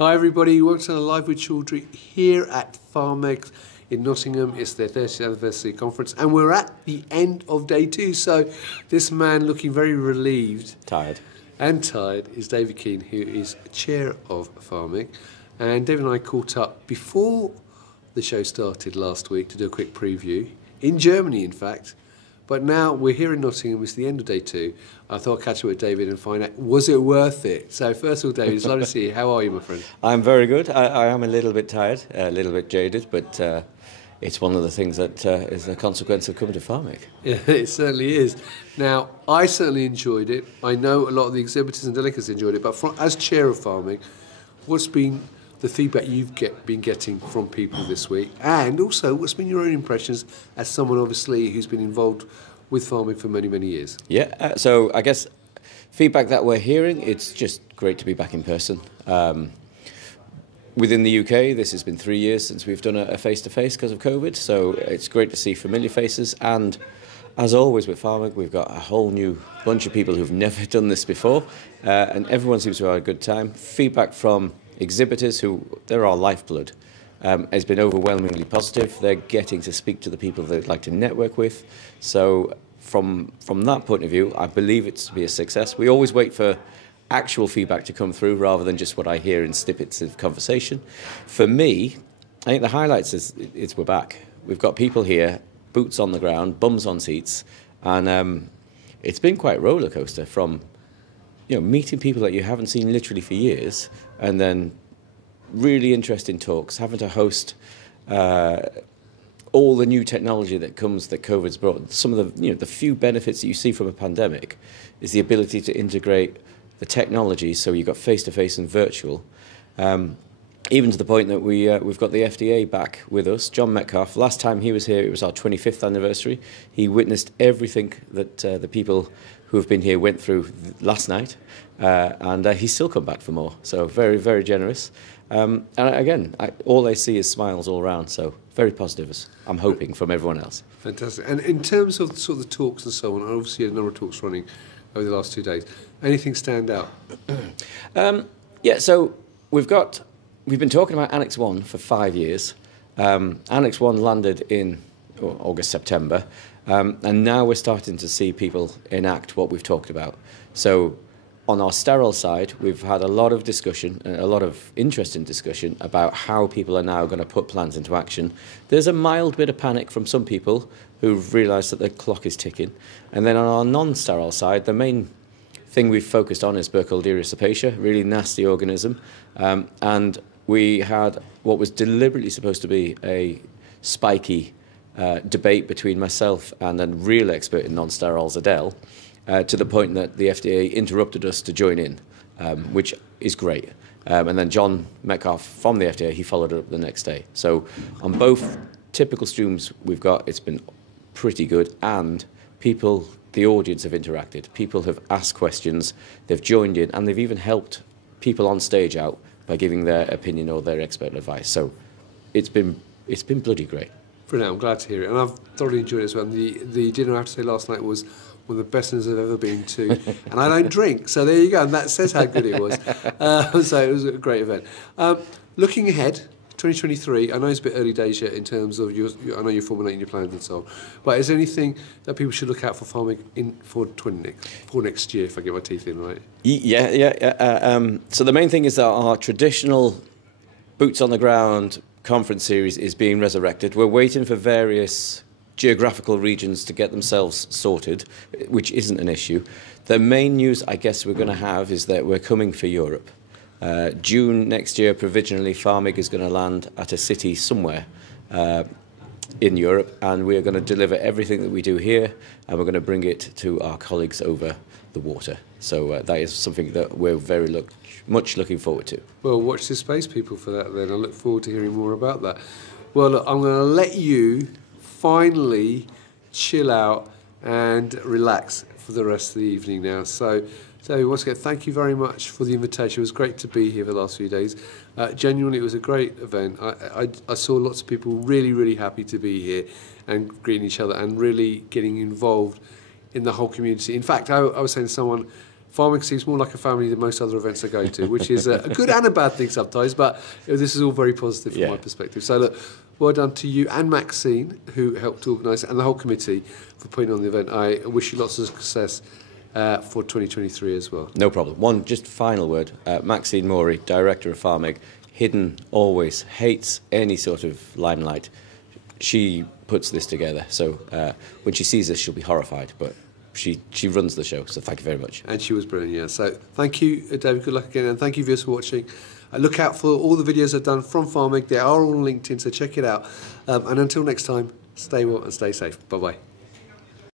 Hi everybody, welcome to Live with Chaudhry here at Pharmig in Nottingham. It's their 30th anniversary conference and we're at the end of day 2. So this man looking very relieved. Tired is David Keane, who is chair of Pharmig. And David and I caught up before the show started last week to do a quick preview, in Germany in fact. But now we're here in Nottingham, it's the end of day 2. I thought I'd catch up with David and find out, was it worth it? So first of all, David, it's lovely to see you. How are you, my friend? I'm very good. I am a little bit tired, a little bit jaded, but it's one of the things that is a consequence of coming to Pharmig. Yeah, it certainly is. Now, I certainly enjoyed it. I know a lot of the exhibitors and delegates enjoyed it, but as chair of Pharmig, what's been the feedback you've been getting from people this week? And also, what's been your own impressions as someone, obviously, who's been involved with Pharmig for many, many years? Yeah, so I guess feedback that we're hearing, it's just great to be back in person. Within the UK, this has been 3 years since we've done a face-to-face because of COVID, so it's great to see familiar faces. And as always with Pharmig, we've got a whole new bunch of people who've never done this before, and everyone seems to have had a good time. Feedback from exhibitors, who they're our lifeblood, has been overwhelmingly positive. They're getting to speak to the people they'd like to network with. So from that point of view, I believe it's to be a success. We always wait for actual feedback to come through rather than just what I hear in snippets of conversation. For me, I think the highlights is we're back. We've got people here, boots on the ground, bums on seats, and it's been quite a roller coaster from meeting people that you haven't seen literally for years, and then really interesting talks, having to host all the new technology that COVID's brought. Some of the few benefits that you see from a pandemic is the ability to integrate the technology, so you've got face-to-face and virtual, even to the point that we've got the FDA back with us. John Metcalf, last time he was here, it was our 25th anniversary. He witnessed everything that the people who have been here went through last night, and he's still come back for more, so very, very generous. And again, all I see is smiles all around, so very positive, I'm hoping, from everyone else. Fantastic. And in terms of sort of the talks and so on, obviously a number of talks running over the last 2 days. Anything stand out? Yeah, so we've been talking about Annex 1 for 5 years. Annex 1 landed in August, September, and now we're starting to see people enact what we've talked about. So on our sterile side, we've had a lot of discussion, a lot of interesting discussion about how people are now going to put plans into action. There's a mild bit of panic from some people who've realised that the clock is ticking. And then on our non-sterile side, the main thing we've focused on is Burkholderia cepacia, really nasty organism. And we had what was deliberately supposed to be a spiky debate between myself and a real expert in non-steriles, Adele, to the point that the FDA interrupted us to join in, which is great. And then John Metcalf from the FDA, he followed it up the next day. So on both typical streams we've got, it's been pretty good, and people, the audience have interacted. People have asked questions, they've joined in, and they've even helped people on stage out by giving their opinion or their expert advice. So it's been bloody great. Brilliant, I'm glad to hear it, and I've thoroughly enjoyed it as well. The dinner, I have to say, last night was one of the best dinners I've ever been to, and I don't drink, so there you go, and that says how good it was. So it was a great event. Looking ahead, 2023, I know it's a bit early days yet in terms of I know you're formulating your plans and so on, but is there anything that people should look out for Pharmig for next year, if I get my teeth in right? Yeah. So the main thing is that our traditional boots on the ground conference series is being resurrected. We're waiting for various geographical regions to get themselves sorted, which isn't an issue. The main news I guess we're going to have is that we're coming for Europe. June next year, provisionally, Pharmig is going to land at a city somewhere in Europe, and we're going to deliver everything that we do here, and we're going to bring it to our colleagues over the water. So that is something that we're very much looking forward to. Well, watch this space, people, for that then. I look forward to hearing more about that. Well, look, I'm going to let you finally chill out and relax for the rest of the evening now. So once again, thank you very much for the invitation. It was great to be here for the last few days. Genuinely, it was a great event. I saw lots of people really, really happy to be here and greeting each other and really getting involved in the whole community. In fact, I was saying to someone, Pharmig seems more like a family than most other events I go to, which is a good and a bad thing sometimes, but this is all very positive from my perspective. So look, well done to you and Maxine, who helped organise it, and the whole committee for putting on the event. I wish you lots of success for 2023 as well. No problem. One just final word. Maxine Morey, Director of Pharmig, hidden always, hates any sort of limelight. She puts this together, so when she sees this, she'll be horrified, but she runs the show, so thank you very much. And she was brilliant, yeah. So thank you, David, good luck again, and thank you viewers for watching. Look out for all the videos I've done from Pharmig. They are all on LinkedIn, so check it out. And until next time, stay well and stay safe. Bye-bye.